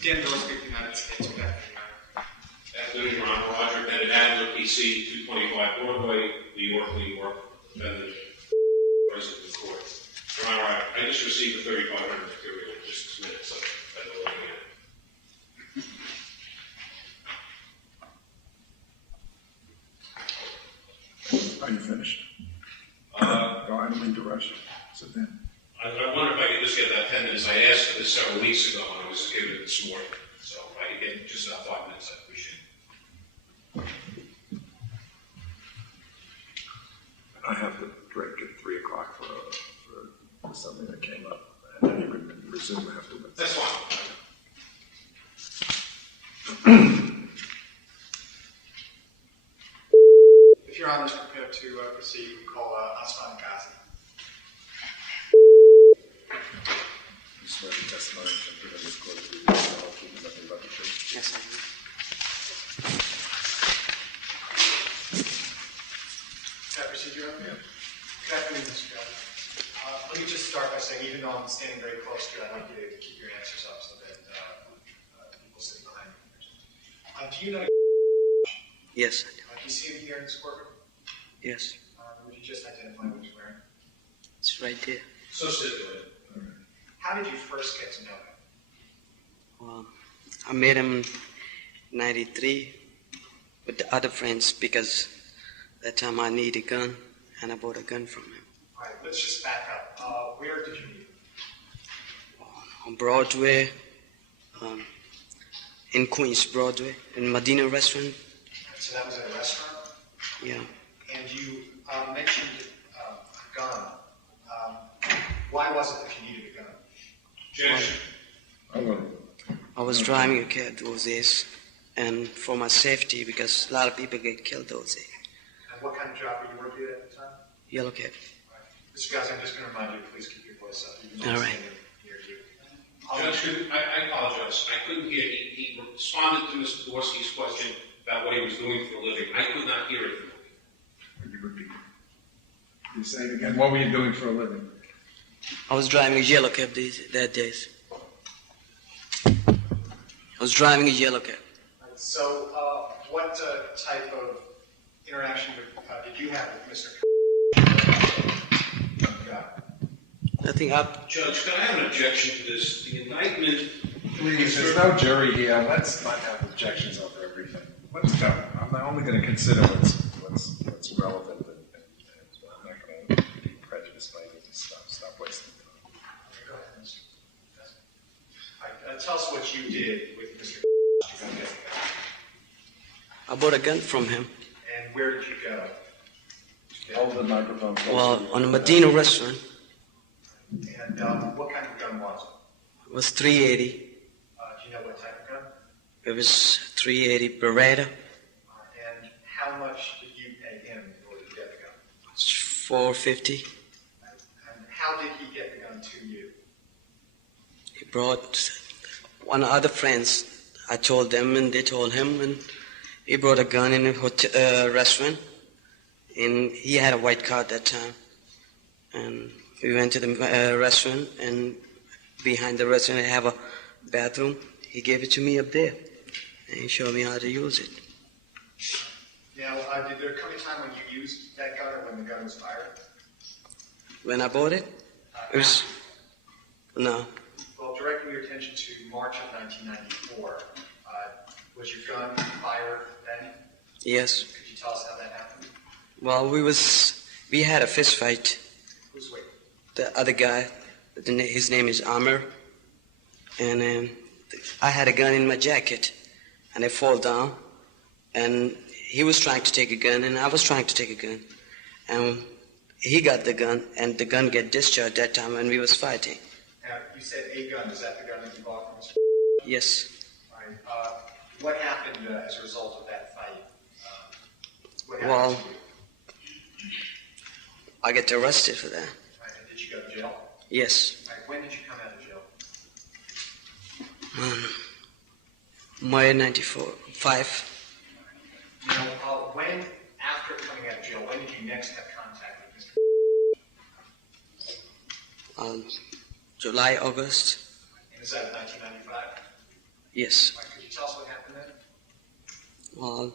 Dan Dorsky, United States. Good afternoon. Afternoon, Your Honor. Roger Bennett Adler, PC, 225 Broadway, New York, New York. Defendant, President of the Court. Your Honor, I just received the 3,500 material in just minutes. So I've been looking at it. Are you finished? Go I don't mean to rush you. Sit down. I wonder if I could just get that 10 minutes. I asked for this several weeks ago, and I was given it this morning. So if I could get just about 5 minutes, I'd appreciate it. I have to break at 3 o'clock for something that came up, and then you can resume afterwards. That's fine. If Your Honor is prepared to proceed, we call Asfand Ghazi. You swear to testimony and given this court to be the truth and nothing but the truth? Yes, I do. Can I proceed, Your Honor? Yeah. Good afternoon, Mr. Ghazi. Let me just start by saying, even though I'm standing very close to you, I'd like you to keep your answers up so that people sitting behind me. Do you know? Yes, I do. Do you see him here in this courtroom? Yes. Would you just identify what he's wearing? It's right there. So stipulated. How did you first get to know him? Well, I met him in 93 with the other friends because that time I needed a gun and I bought a gun from him. All right, let's just back up. Where did you meet him? On Broadway, in Queens, Broadway, in Medina restaurant. So that was at a restaurant? Yeah. And you mentioned a gun. Why was it that you needed a gun? Objection. I was driving a cab those days, and for my safety, because a lot of people get killed those days. And what kind of job were you working at the time? Yellow cab. All right. Mr. Ghazi, I'm just going to remind you, please keep your voice up. Even though All I'm right. standing near you. Judge, I apologize. I couldn't hear. He responded to Mr. Dorsky's question about what he was doing for a living. I could not hear it. Would you repeat? You say it again. What were you doing for a living? I was driving a yellow cab that days. I was driving a yellow cab. All right. So what type of interaction did you have with Mr. Nothing up. Judge, can I have an objection to this? The indictment. Please, there's no jury here. Let's not have objections over everything. Let's go. I'm only going to consider what's relevant, and I'm not going to be prejudiced by any of this stuff. Stop wasting time. Go ahead, Mr. Ghazi. All right, tell us what you did with Mr. to go get the gun. I bought a gun from him. And where did you go? Hold the microphone close. Well, on a Medina restaurant. And what kind of gun was it? It was 380. Do you know what type of gun? It was 380 Beretta. And how much did you pay him in order to get the gun? It's 450. And how did he get the gun to you? He brought one of other friends. I told them and they told him, and he brought a gun in a hotel, restaurant. And he had a white car at that time. And we went to the restaurant, and behind the restaurant I have a bathroom. He gave it to me up there, and he showed me how to use it. Now, did there come a time when you used that gun or when the gun was fired? When I bought it, it was, no. Well, directing your attention to March of 1994, was your gun fired then? Yes. Could you tell us how that happened? Well, we had a fist fight. Who's waiting? The other guy, his name is Amr, and I had a gun in my jacket, and I fall down, and he was trying to take a gun, and I was trying to take a gun, and he got the gun, and the gun get discharged that time when we was fighting. Now, you said a gun. Is that the gun that you bought from Mr. Yes. All right. What happened as a result of that fight? What happened Well, to you? I get arrested for that. All right, and did you go to jail? Yes. All right, when did you come out of jail? May 95. Now, when, after coming out of jail, when did you next have contact with Mr. July, August. And is that 1995? Yes. All right, could you tell us what happened then? Well,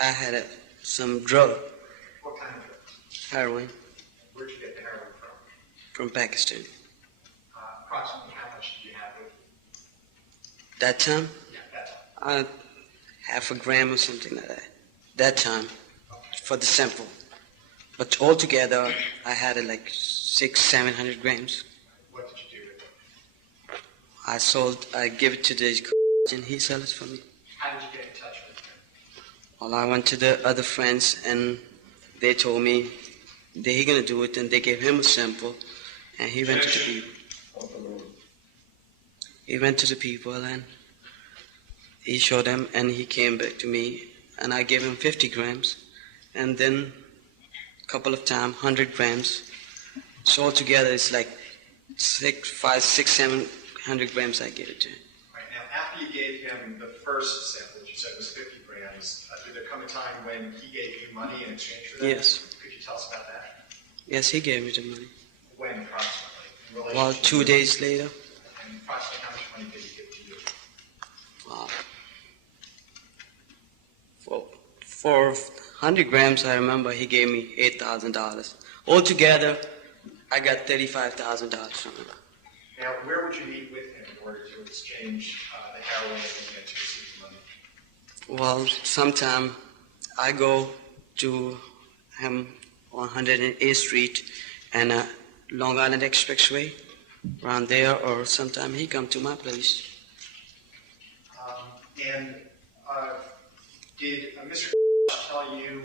I had some drug, What kind of drug? heroin, Where'd you get the heroin from? from Pakistan. Approximately how much did you have with you? That time, Yeah, that time. half a gram or something like that. That time, for the sample. But altogether, I had like 600-700 grams. What did you do with it? I gave it to the and he sold it for me. How did you get in touch with him? Well, I went to the other friends and they told me that he gonna do it, and they gave him a sample, and he went to the people. He went to the people and he showed them, and he came back to me, and I gave him 50 grams, and then a couple of times 100 grams. So altogether it's like 700 grams I gave it to him. Right, now, after you gave him the first sample, which you said was 50 grams, did there come a time when he gave you money in exchange for that? Yes. Could you tell us about that? Yes, he gave me the money. When, approximately? In relation Well, to 2 days later. And approximately how much money did he give to you? For 100 grams, I remember he gave me $8,000. Altogether, I got $35,000 from him. Now, where would you meet with him in order to exchange the heroin and to receive the money? Well, sometime I go to him on 108th Street and Long Island Expressway, around there, or sometime he come to my place. Did Mr. tell you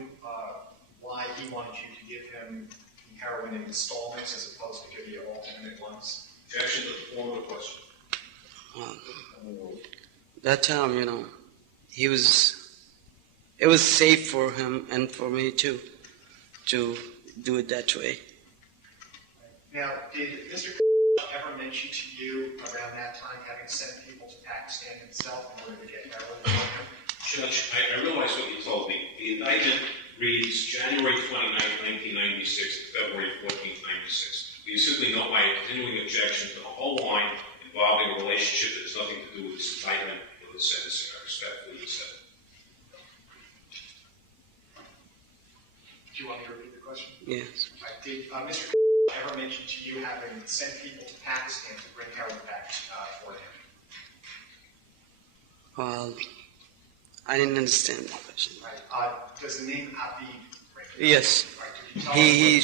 why he wanted you to give him the heroin in installments as opposed to give you all of it at once? Objection to the form of the question. That time, it was safe for him and for me too, to do it that way. Now, did Mr. ever mention to you around that time having sent people to Pakistan himself in order to get heroin from him? Judge, I realize what you told me. The indictment reads January 29, 1996 to February 14, 96. You simply note my continuing objection to the whole line involving a relationship that has nothing to do with this indictment or the sentencing. I respectfully accept it. Do you want me to repeat the question? Yes. Did Mr. ever mention to you having sent people to Pakistan to bring heroin back for him? Well, I didn't understand that question. Right. Does the name Abid ring? Yes. Right. Did you tell He him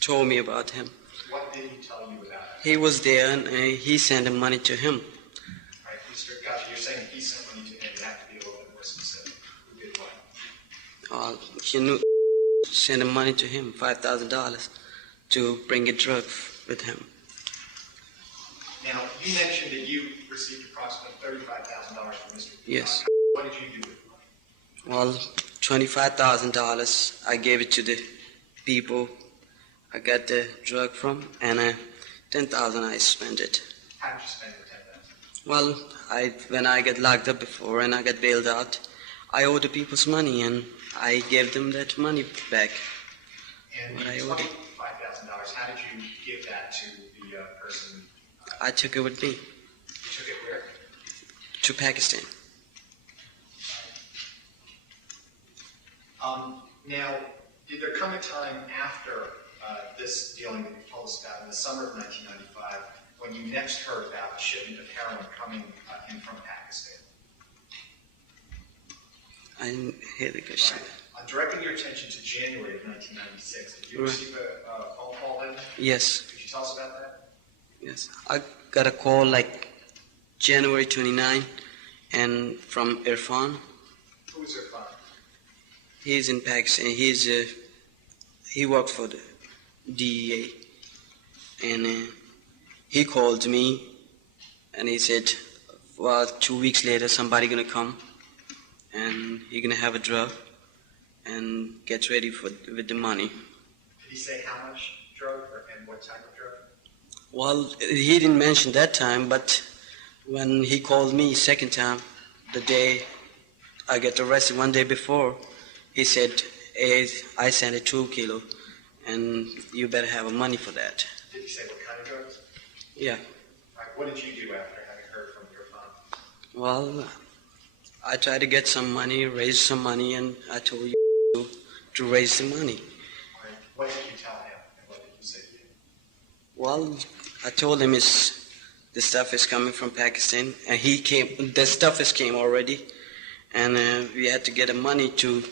told me about him. what did he tell you about it? He was there and he sent the money to him. Right, Mr. Ghazi, you're saying he sent money to him. You have to be a little bit more specific. Who did what? He sent the money to him, $5,000, to bring a drug with him. Now, you mentioned that you received approximately $35,000 from Mr. Yes. What did you do with it? Well, $25,000, I gave it to the people I got the drug from, and $10,000 I spent it. How did you spend the $10,000? Well, when I got locked up before and I got bailed out, I owed the people's money, and I gave them that money back. And What the I owed it. $25,000, how did you give that to the person? I took it with me You took it where? to Pakistan. Now, did there come a time after this dealing that you told us about in the summer of 1995 when you next heard about a shipment of heroin coming in from Pakistan? I didn't hear the question. Right. I'm directing your attention to January of 1996. Did you Right. receive a phone call then? Yes, Could you tell us about that? yes. I got a call like January 29, and from Irfan. Who was your father? He's in Pakistan. He worked for the DEA, and he called me, and he said, well, 2 weeks later, somebody gonna come, and he gonna have a drug, and get ready with the money. Did he say how much drug and what type of drug? Well, he didn't mention that time, but when he called me second time, the day I got arrested, one day before, he said, hey, I sent it 2 kilo, and you better have money for that. Did he say what kind of drugs? Yeah. Right. What did you do after having heard from your father? Well, I tried to get some money, raise some money, and I told you to raise the money. All right. What did you tell him, and what did you say to him? Well, I told him the stuff is coming from Pakistan, and the stuff came already, and we had to get the money to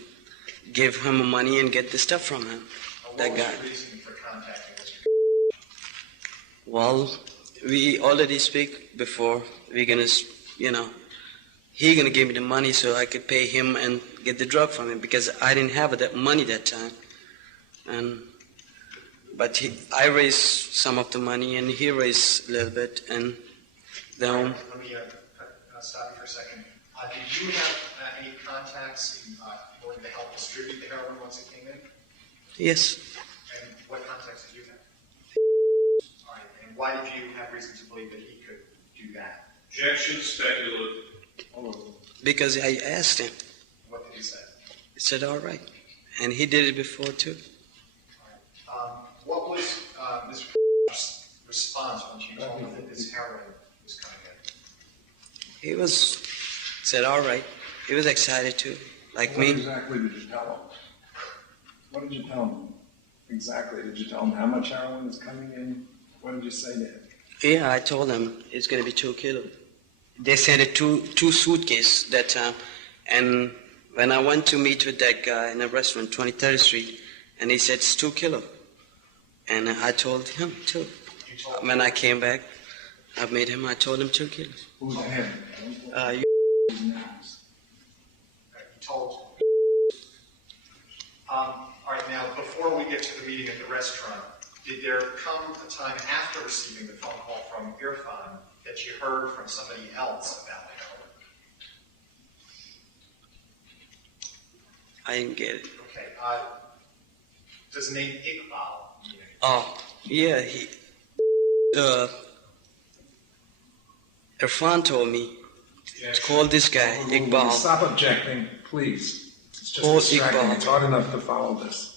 give him money and get the stuff from him, that guy. What was your reason for contacting Mr. Well, we already speak before. We're gonna, he gonna give me the money so I could pay him and get the drug from him because I didn't have that money that time. But I raised some of the money and he raised a little bit, and then. Let me stop you for a second. Did you have any contacts in order to help distribute the heroin once it came in? Yes. And what contacts did you have? All right. And why did you have reason to believe that he could do that? Objection, speculative. Because I asked him. What did he say? He said, all right. And he did it before too. All right. What was Mr. response when you told him that this heroin was coming in? He said, all right. He was excited too, like me. What exactly did you tell him? What did you tell him exactly? Did you tell him how much heroin is coming in? What did you say to him? Yeah, I told him it's going to be 2 kilos. They sent it two suitcases that time. And when I went to meet with that guy in a restaurant, 23rd Street, and he said it's 2 kilos. And I told him too. When I came back, I told him 2 kilos. Who's him? You told. All right, now, before we get to the meeting at the restaurant, did there come a time after receiving the phone call from Irfan that you heard from somebody else about the heroin? I didn't get it. Okay. Does the name Iqbal mean anything? Oh, yeah. Irfan told me to call this guy, Iqbal. Stop objecting, please. It's just Call distracting. Iqbal. It's hard enough to follow this.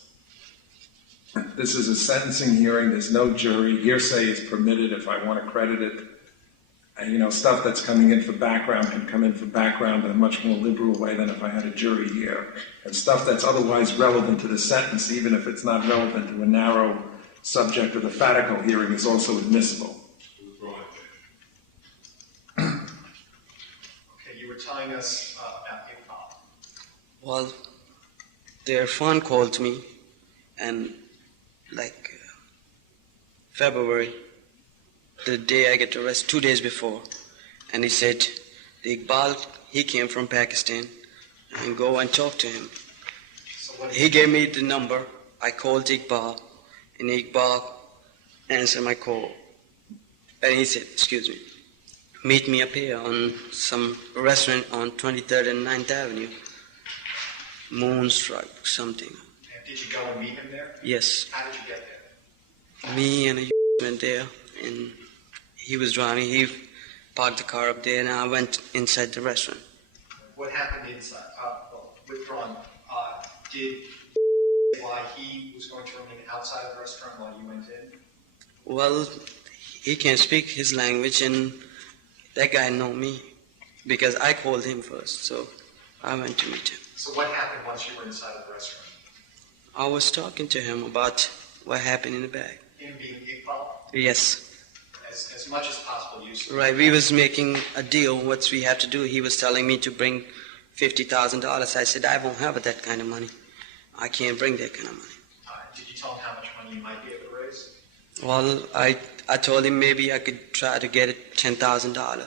This is a sentencing hearing. There's no jury. Hearsay is permitted if I want to credit it. And, stuff that's coming in for background can come in for background in a much more liberal way than if I had a jury here. And stuff that's otherwise relevant to the sentence, even if it's not relevant to a narrow subject of the Fatico hearing, is also admissible. Okay, you were telling us about Iqbal. Well, their phone called me, and February, the day I get arrested, 2 days before, and he said, the Iqbal, he came from Pakistan, and go and talk to him. So He gave me the number. I called Iqbal, and Iqbal answered my call. And he said, excuse me, meet me up here on some restaurant on 23rd and 9th Avenue. Moonstruck, something. And did you go and meet him there? Yes. How did you get there? Me and a went there, and he was driving. He parked the car up there, and I went inside the restaurant. What happened inside? Withdrawn. Did why he was going to remain outside of the restaurant while you went in? Well, he can't speak his language, and that guy know me because I called him first, so I went to meet him. So what happened once you were inside of the restaurant? I was talking to him about what happened in the bag. Him being Iqbal? Yes. As much as possible, you speak. Right, we was making a deal, what we have to do. He was telling me to bring $50,000. I said, I won't have that kind of money. I can't bring that kind of money. Did you tell him how much money you might be able to raise? Well, I told him maybe I could try to get it $10,000.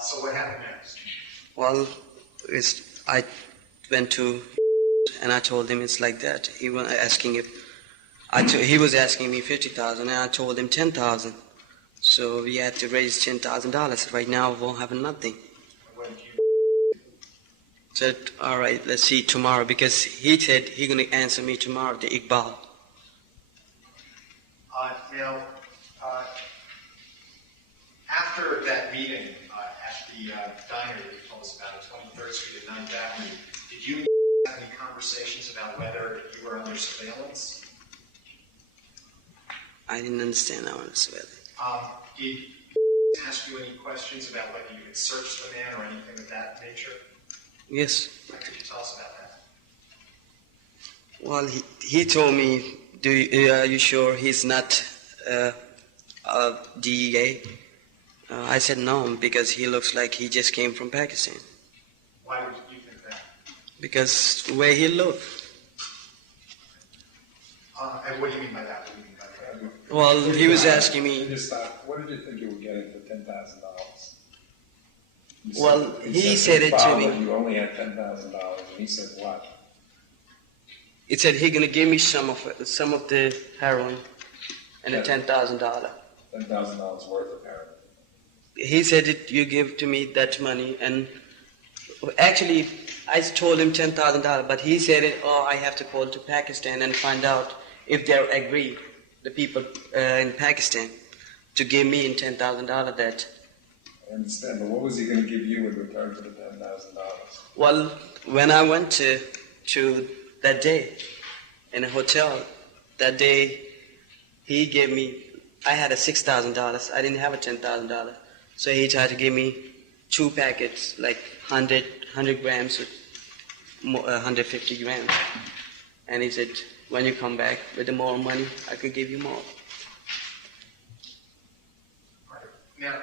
So what happened next? Well, I went to, and I told him it's like that. He was asking he was asking me $50,000, and I told him $10,000. So we had to raise $10,000. Right now, we won't have nothing. What did you Said, all right, let's see tomorrow, because he said he's going to answer me tomorrow, the Iqbal. Now, after that meeting at the diner that you told us about at 23rd Street and 9th Avenue, did you have any conversations about whether you were under surveillance? I didn't understand how it was. Did ask you any questions about whether you could search the man or anything of that nature? Yes. Could you tell us about that? Well, he told me, are you sure he's not DEA? I said no, because he looks like he just came from Pakistan. Why would you think that? Because the way he looked. And what do you mean by that? What do you mean by that? Well, he was asking me. What did you think you were getting for $10,000? Well, he said it to me. You only had $10,000, and he said what? He said he gonna give me some of the heroin and a $10,000. $10,000 worth of heroin. He said that you give to me that money, and actually I told him $10,000, but he said I have to call to Pakistan and find out if they agree, the people in Pakistan, to give me in $10,000 that. I understand, but what was he going to give you in return for the $10,000? Well, when I went to that day in a hotel, that day he gave me, I had a $6,000. I didn't have a $10,000. So he tried to give me 2 packets, like 100 grams, 150 grams. And he said, when you come back with the more money, I could give you more. Right. Now,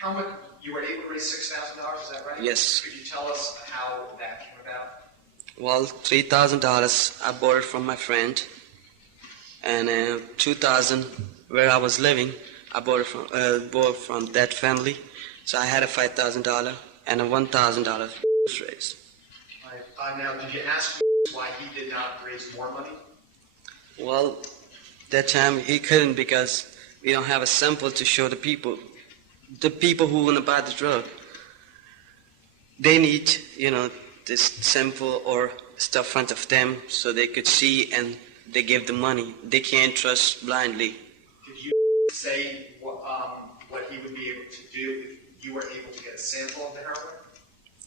how much, you were able to raise $6,000, is that right? Yes. Could you tell us how that came about? Well, $3,000 I borrowed from my friend, and $2,000 where I was living, I borrowed from that family. So I had a $5,000 and a $1,000 raised. Right. Now, did you ask why he did not raise more money? Well, that time he couldn't, because we don't have a sample to show the people. The people who want to buy the drug, they need, this sample or stuff in front of them so they could see and they give the money. They can't trust blindly. Did you say what he would be able to do if you were able to get a sample of the heroin?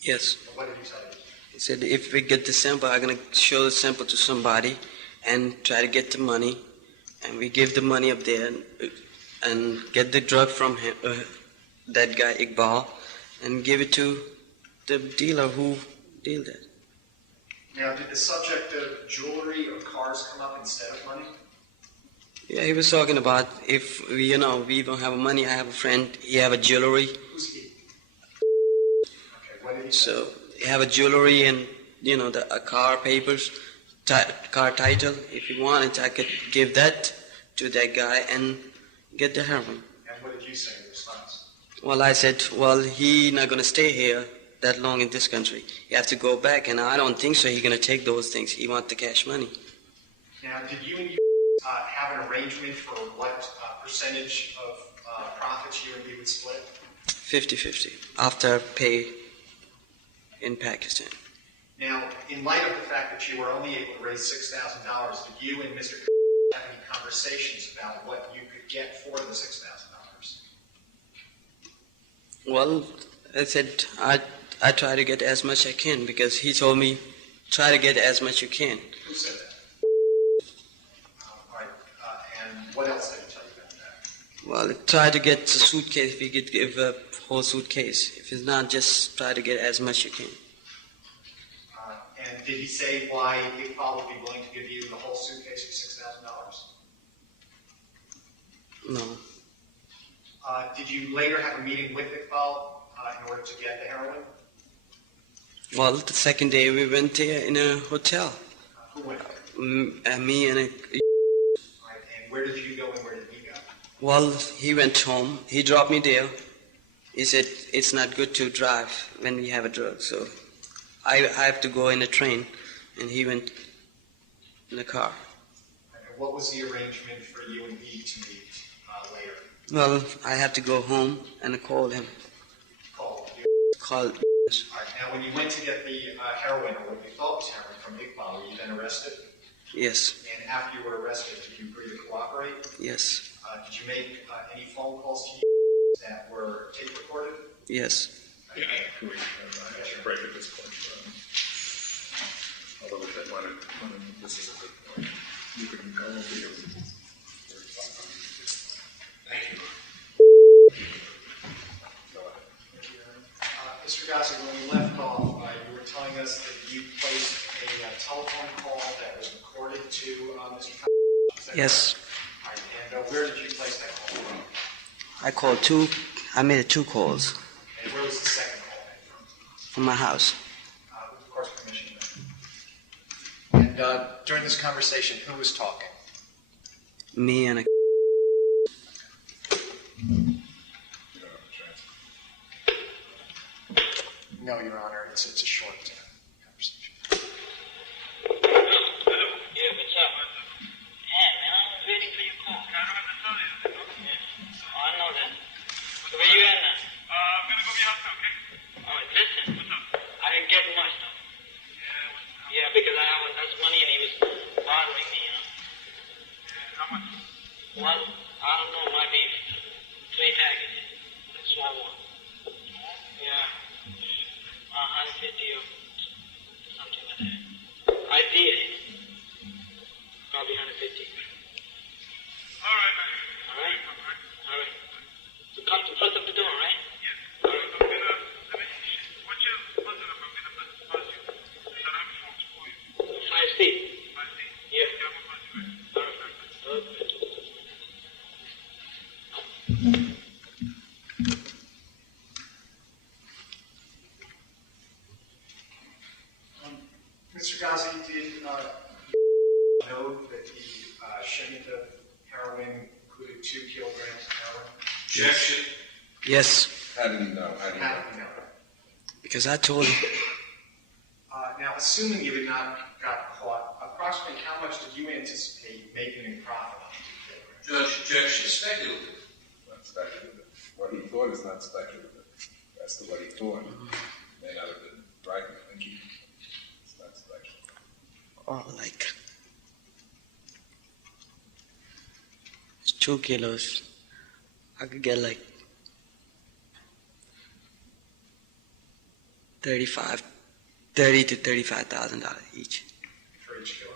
Yes. And what did he tell you? He said, if we get the sample, I'm going to show the sample to somebody and try to get the money. And we give the money up there and get the drug from him, that guy, Iqbal, and give it to the dealer who dealed it. Now, did the subject of jewelry or cars come up instead of money? Yeah, he was talking about if we don't have money. I have a friend, he have a jewelry. Who's he? Okay, what did he say? So he have a jewelry and, a car papers, car title. If you want it, I could give that to that guy and get the heroin. And what did you say in response? Well, I said, he not going to stay here that long in this country. You have to go back, and I don't think so he's going to take those things. He want the cash money. Now, did you and you have an arrangement for what percentage of profits you and he would split? 50-50 after pay in Pakistan. Now, in light of the fact that you were only able to raise $6,000, did you and Mr. have any conversations about what you could get for the $6,000? Well, I said I try to get as much I can, because he told me try to get as much you can. Who said that? All right. And what else did he tell you about that? Well, try to get the suitcase. If you could give a whole suitcase. If it's not, just try to get as much you can. And did he say why Iqbal would be willing to give you the whole suitcase for $6,000? No. Did you later have a meeting with Iqbal in order to get the heroin? Well, the second day we went there in a hotel. Who went there? Me and Right. And where did you go and where did he go? Well, he went home. He dropped me there. He said it's not good to drive when we have a drug, so I have to go in a train, and he went in a car. And what was the arrangement for you and he to meet later? Well, I have to go home and call him. Call. All right. Now, when you went to get the heroin, or what you thought was heroin from Iqbal, were you then arrested? Yes. And after you were arrested, did you agree to cooperate? Yes. Did you make any phone calls to you that were tape recorded? Yes. Yeah, I agree. I should break at this point. Although if they wanted, this is a good point. You can go over your. Thank you. Ghazi, when we left off, you were telling us that you placed a telephone call that was recorded to Mr. Ghazi. Yes. All right, and where did you place that call from? I made 2 calls And where was the second call made from? from my house. With the court's permission. And during this conversation, who was talking? Me and a No, Your Honor, it's a short conversation. Yeah, what's up? Yeah, man, I was waiting for your call. I don't have to tell you. Yeah. Oh, I know that. So where you at now? I'm gonna go behind, okay? All right, listen. What's up? I didn't get much, though. Yeah, because I have less money and he was bothering me, you know? How much? Well, I don't know, might be 3 packages. A small one. Yeah. 150 or something like that. Ideally. Probably 150. All right, man. All right? All right. So come to front of the door, right? Yes. All right. I'm gonna, what's your buzzer number? I'm gonna buzz you. So I have a phone to call you. 5C. 5C? Yeah. Okay, I'm gonna buzz you, right? All right. Okay. Mr. Ghazi, did you know that the shipment of heroin included 2 kilograms of heroin? Objection. Yes, How did he know? How did he know? How did you know? because I told him Now, assuming you had not got caught, approximately how much did you anticipate making in profit on 2 kilograms? Judge, objection, speculative. Not speculative. What he thought is not speculative. As to what he thought, may not have been right. I think it's not speculative. oh, like 2 kilos. I could get like 30 to $35,000 each. For each kilogram?